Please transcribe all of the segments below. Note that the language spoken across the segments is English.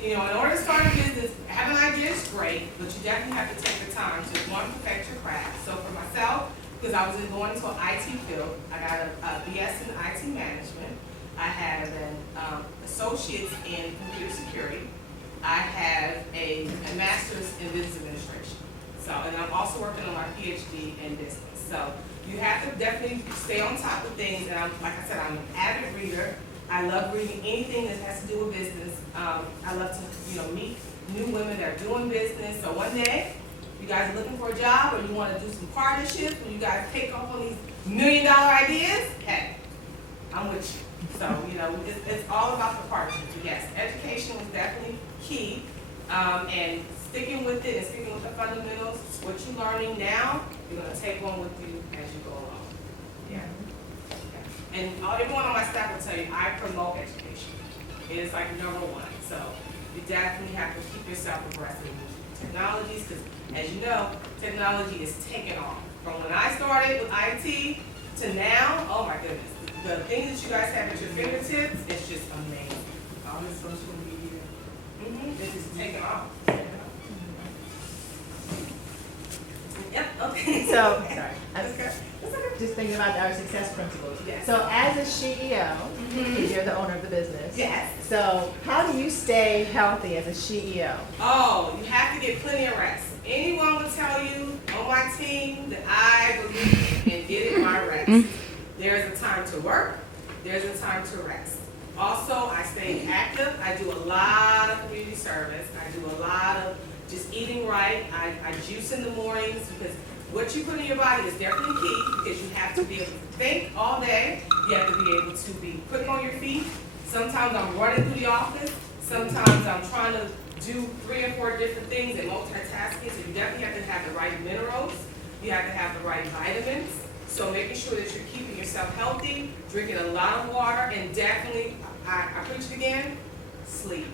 You know, in order to start a business, having an idea is great, but you definitely have to take the time to, one, perfect your craft. So for myself, because I was going into an IT field, I got a BS in IT management. I have an associate's in computer security. I have a master's in business administration. So, and I'm also working on my PhD in business. So you have to definitely stay on top of things. And like I said, I'm an avid reader. I love reading anything that has to do with business. I love to, meet new women that are doing business. So one day, you guys are looking for a job, or you want to do some partnerships, or you guys take off on these $1 million ideas, hey, I'm with you. So, it's all about the partnership. Yes, education is definitely key, and sticking with it and sticking with the fundamentals. What you're learning now, you're going to take one with you as you go along. Yeah. And everyone on my staff will tell you, I promote education. It is like number one. So you definitely have to keep yourself abreast of technologies, because as you know, technology is taking off. From when I started with IT to now, oh my goodness. The things that you guys have at your fingertips, it's just amazing. All this social media, this is taking off. Yep, okay. So, sorry. Just thinking about our success principles. Yes. So as a SheEO, because you're the owner of the business. Yes. So how do you stay healthy as a SheEO? Oh, you have to get plenty of rest. Anyone will tell you on my team that I believe in getting my rest. There's a time to work, there's a time to rest. Also, I stay active. I do a lot of community service. I do a lot of just eating right. I juice in the mornings, because what you put in your body is definitely key, because you have to be able to think all day. You have to be able to be quick on your feet. Sometimes I'm running through the office. Sometimes I'm trying to do 3 or 4 different things and multitasking. So you definitely have to have the right minerals. You have to have the right vitamins. So making sure that you're keeping yourself healthy, drinking a lot of water, and definitely, I preach it again, sleep.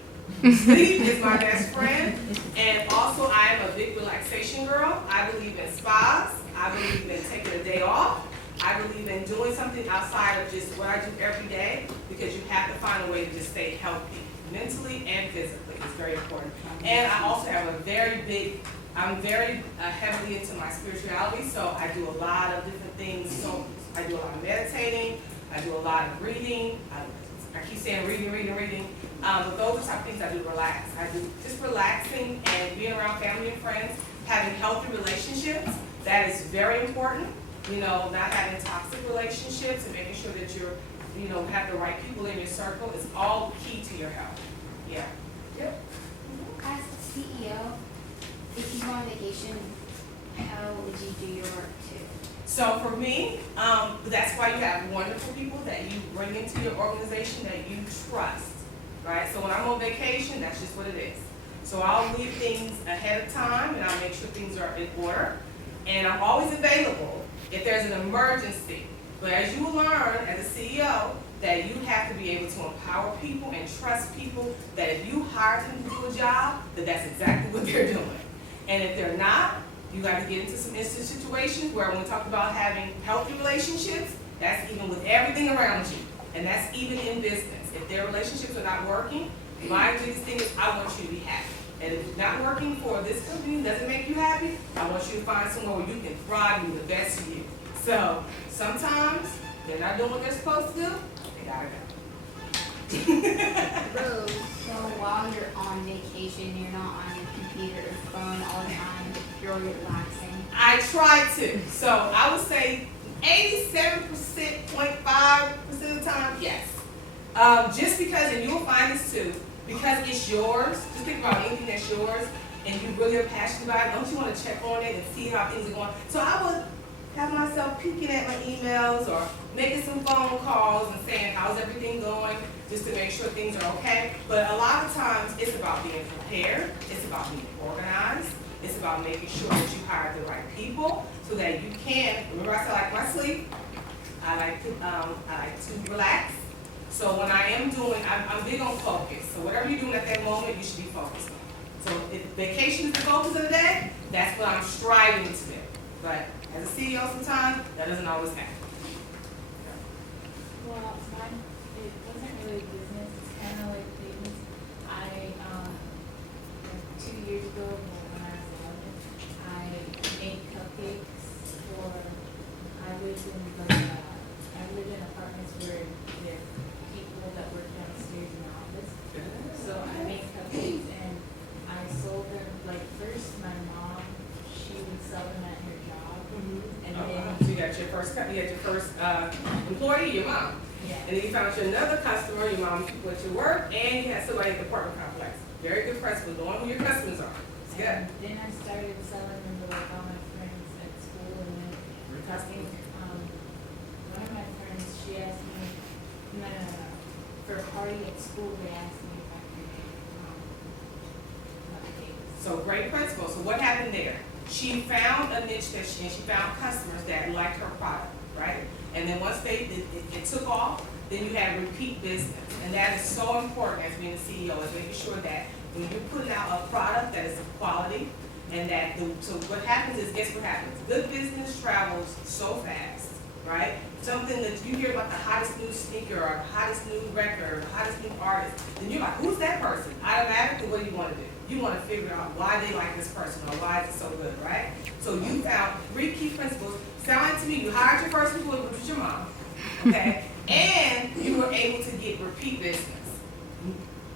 Sleep is my best friend. And also, I am a big relaxation girl. I believe in spas. I believe in taking a day off. I believe in doing something outside of just what I do every day, because you have to find a way to just stay healthy, mentally and physically. It's very important. And I also have I'm very heavily into my spirituality, so I do a lot of different things. So I do a lot of meditating, I do a lot of reading. I keep saying reading. But those are the type of things I do to relax. I do just relaxing and being around family and friends, having healthy relationships. That is very important. Not having toxic relationships, and making sure that you're, have the right people in your circle is all key to your health. Yeah. Yep. As a CEO, if you go on vacation, how would you do your work too? So for me, that's why you have wonderful people that you bring into your organization that you trust, right? So when I'm on vacation, that's just what it is. So I'll leave things ahead of time, and I'll make sure things are in order. And I'm always available if there's an emergency. But as you learn as a CEO, that you have to be able to empower people and trust people, that if you hire them to do a job, that's exactly what they're doing. And if they're not, you got to get into some instance situations where, when we talk about having healthy relationships, that's even with everything around you. And that's even in business. If their relationships are not working, my biggest thing is I want you to be happy. And if it's not working for this company, doesn't make you happy, I want you to find somewhere where you can thrive and be the best of you. So sometimes they're not doing what they're supposed to do, they gotta go. So while you're on vacation, you're not on your computer or phone all the time, you're relaxing? I try to. So I would say 87.5% of the time, yes. Just because, and you'll find this too, because it's yours, just think about anything that's yours, and you really are passionate about it, don't you want to check on it and see how things are going? So I would have myself peeking at my emails or making some phone calls and saying, how's everything going, just to make sure things are okay. But a lot of times, it's about being prepared, it's about being organized, it's about making sure that you hire the right people so that you can, remember I said I like my sleep, I like to relax. So when I am doing, I'm big on focus. So whatever you're doing at that moment, you should be focused on. So if vacation is the focus of the day, that's what I'm striving to do. But as a CEO sometimes, that doesn't always happen. Well, mine, it wasn't really business, it's kind of like things. I I've lived in apartments where there are people that work downstairs in the office. So I make cupcakes and I sold them, like first my mom, she would sell them at her job. And then, So you got your first, employee, your mom. yeah. And then you found you another customer, your mom went to work, and you had somebody at the apartment complex. Very good principle, knowing who your customers are. It's good. And then I started selling them to like all my friends at school and then I think, one of my friends, she asked me, no, for a party at school, they asked me if I could make, cupcakes. So great principle. So what happened there? She found a niche and she found customers that liked her product, right? And then once it took off, then you had repeat business. And that is so important as being a CEO, is making sure that when you're putting out a product that is of quality, and that, so what happens is, guess what happens? Good business travels so fast, right? Something that you hear about the hottest new sneaker or the hottest new record or the hottest new artist, then you're like, who's that person? Automatically, what do you want to do? You want to figure out why they like this person or why it's so good, right? So you found 3 key principles. Sound like to me, you hired your first employee, which was your mom, okay? And you were able to get repeat business.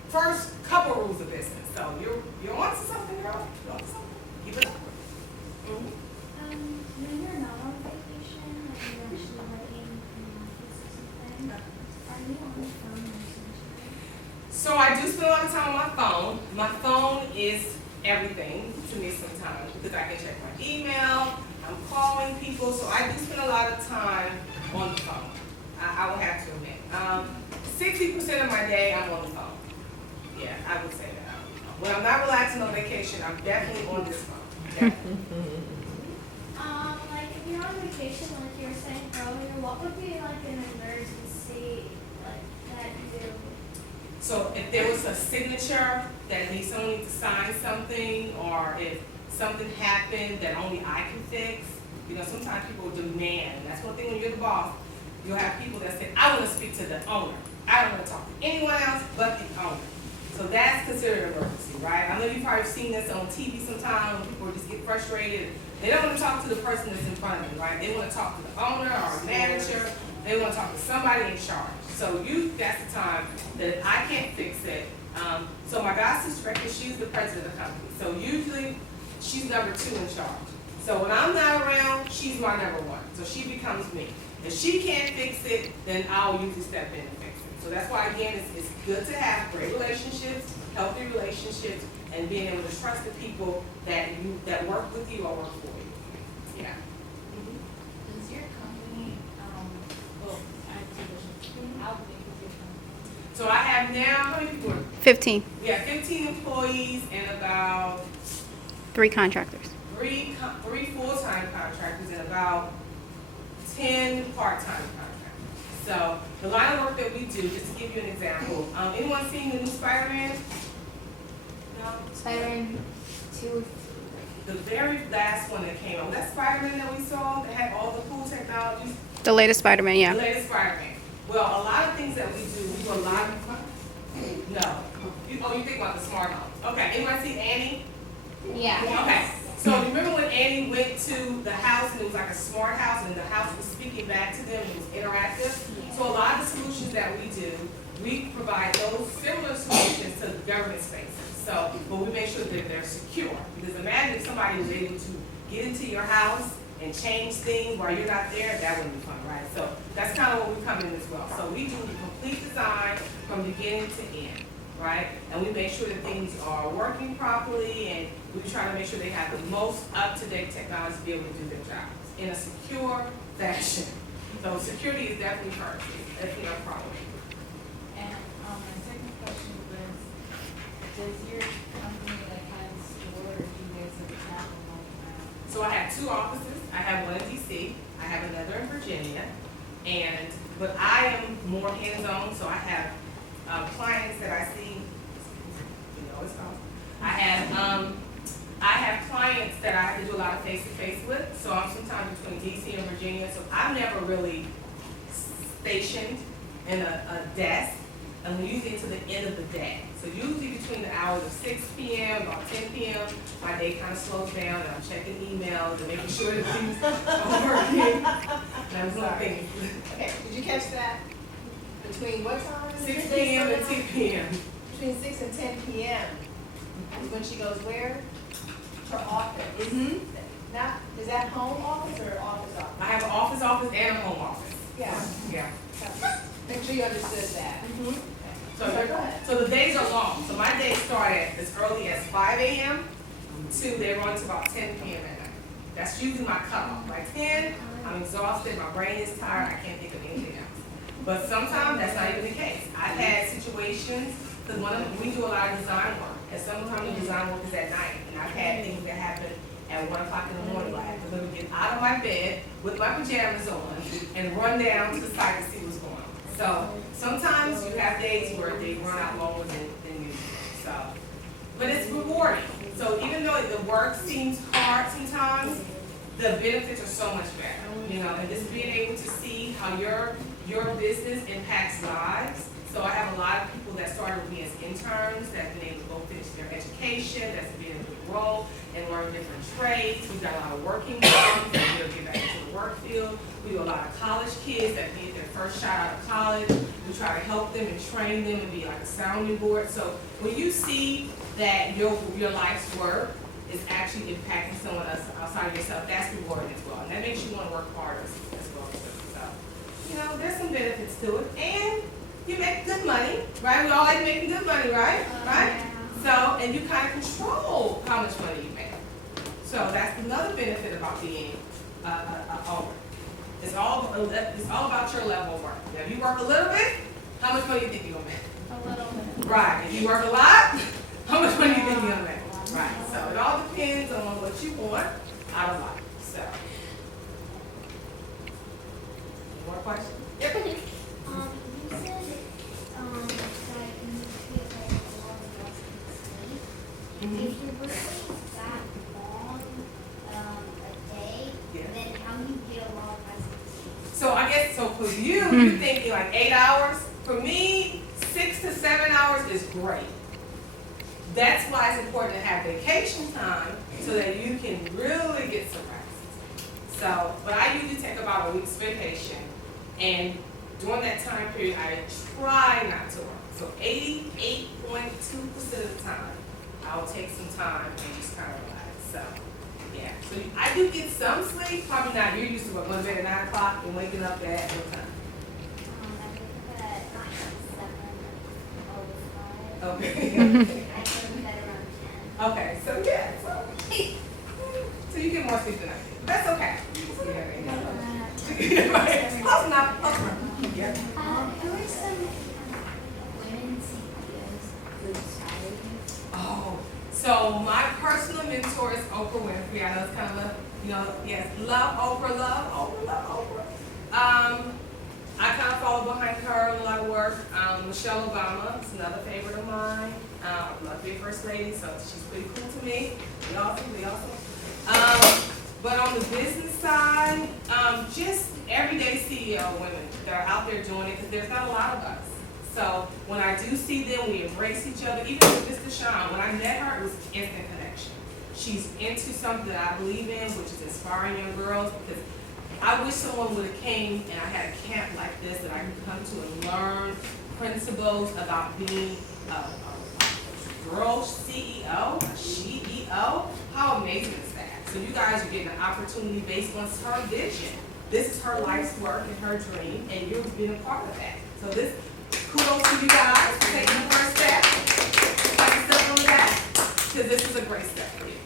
First couple rules of business. So you're on to something, girl. You're on to something. Keep it up. When you're not on vacation, like you're actually working in the office or something, are you on the phone most of the time? So I do spend a lot of time on my phone. My phone is everything to me sometimes because I can check my email, I'm calling people, so I do spend a lot of time on the phone. I will have to admit. 60% of my day I'm on the phone. Yeah, I would say that. When I'm not relaxing on vacation, I'm definitely on this phone. Definitely. Like if you're on vacation, like you were saying earlier, what would be like an emergency, like that you do? So if there was a signature that someone needs to sign something, or if something happened that only I can fix, you know, sometimes people demand. That's one thing when you're the boss. You'll have people that say, I want to speak to the owner. I don't want to talk to anyone else but the owner. So that's considered an emergency, right? I know you've probably seen this on TV sometimes when people just get frustrated. They don't want to talk to the person that's in front of them, right? They want to talk to the owner or a manager. They want to talk to somebody in charge. So that's the time that if I can't fix it. So my gossip director, she's the president of the company. So usually she's number 2 in charge. So when I'm not around, she's my number 1. So she becomes me. If she can't fix it, then I'll usually step in and fix it. So that's why, again, it's good to have great relationships, healthy relationships, and being able to trust the people that work with you or work for you. Yeah. Does your company, well, I have 2 questions. How big is your company? So I have now, how many people? 15, We have 15 employees and about 3 contractors. 3 full-time contractors and about 10 part-time contractors. So the line of work that we do, just to give you an example, anyone seen the new Spider-Man? No? Spider-Man 2. The very last one that came out, that Spider-Man that we saw that had all the cool technologies, The latest Spider-Man, the yeah. latest Spider-Man. Well, a lot of things that we do a lot of, no. You think about the smart homes. Okay, anyone see Annie? Yeah. Okay, so you remember when Annie went to the house and it was like a smart house and the house was speaking back to them and it was interactive? So a lot of the solutions that we do, we provide those similar solutions to government spaces. So, but we make sure that they're secure. Because imagine if somebody was able to get into your house and change things while you're not there, that wouldn't be fun, right? So that's kind of what we come in as well. So we do the complete design from beginning to end, right? And we make sure that things are working properly, and we try to make sure they have the most up-to-date technology to be able to do their jobs in a secure fashion. So security is definitely first. It's definitely a problem. And my second question was, does your company like have a store, or do you guys like travel all around? So I have 2 offices. I have one in DC. I have another in Virginia. But I am more hands-on, so I have clients that I see. You know, it's awesome. I have clients that I have to do a lot of face-to-face with. So I'm sometimes between DC and Virginia. So I'm never really stationed in a desk, and we usually get to the end of the day. So usually between the hours of 6 p.m. about 10 p.m., my day kind of slows down, and I'm checking emails and making sure that things are working. And I'm doing things. Okay, did you catch that? Between what time? 6 p.m. and 10 p.m. Between 6 and 10 p.m. is when she goes where? Her office. Mm-hmm. Now, is that home office or office office? I have an office and a home office. Yeah. Yeah. Make sure you understood that. Mm-hmm. So go ahead. So the days are long. So my days start at as early as 5 a.m. to they run to about 10 p.m. at night. That's usually my cutoff. By 10, I'm exhausted, my brain is tired, I can't think of anything else. But sometimes that's not even the case. I've had situations, because we do a lot of design work, and sometimes the design work is at night, and I've had things that happen at 1 o'clock in the morning where I have to literally get out of my bed with my pajamas on and run down to the site to see what's going on. So sometimes you have days where they run out longer than usual. So, but it's rewarding. So even though the work seems hard sometimes, the benefits are so much better. You know, and just being able to see how your business impacts lives. So I have a lot of people that started with me as interns that have been able to go finish their education, that's been able to grow and learn different trades. We've got a lot of working moms that will get back into the work field. We do a lot of college kids that need their first shot out of college. We try to help them and train them and be like a sounding board. So when you see that your life's work is actually impacting someone else outside of yourself, that's rewarding as well. And that makes you want to work harder as well too. So, you know, there's some benefits to it. And you make good money, right? We all like making good money, right? Right? So, and you kind of control how much money you make. So that's another benefit about being an owner. It's all about your level of work. Now, if you work a little bit, how much money do you think you're gonna make? A little bit. Right. If you work a lot, how much money do you think you're gonna make? Right. So it all depends on what you want out of life. So, any more questions? Yep. You said, that you get like a lot of rest and sleep. If your birthday is that long, a day, Yeah. then how do you get a lot of rest and sleep? So I guess, so for you, you're thinking like 8 hours. For me, 6 to 7 hours is great. That's why it's important to have vacation time so that you can really get some rest. So, but I usually take about a week's vacation, and during that time period, I try not to work. So 88.2% of the time, I'll take some time and just kind of relax. So, yeah. So I do get some sleep, probably not. You're used to what, going to bed at 9 o'clock and waking up at what time? I wake up at 7:05. Okay. I go to bed around 10. Okay, so yeah, so you get more sleep than I do. That's okay. Right. Close enough. Close enough. Yeah. Who are some women CEOs who inspire you? Oh, so my personal mentor is Oprah Winfrey. I know it's kind of a, yes, love Oprah, love Oprah, love Oprah. I kind of follow behind her in a lot of work. Michelle Obama is another favorite of mine. I love being first lady, so she's pretty cool to me. We awesome. But on the business side, just everyday CEO women that are out there doing it, because there's not a lot of us. So when I do see them, we embrace each other. Even with Mr. Sean, when I met her, it was instant connection. She's into something that I believe in, which is inspiring young girls, because I wish someone would have came and I had a camp like this that I could come to and learn principles about being a girl CEO, a SheEO. How amazing is that? So you guys are getting an opportunity based on her vision. This is her life's work and her dream, and you're being a part of that. So this, kudos to you guys for taking the first step. Pat yourself on the back, because this is a great step for you.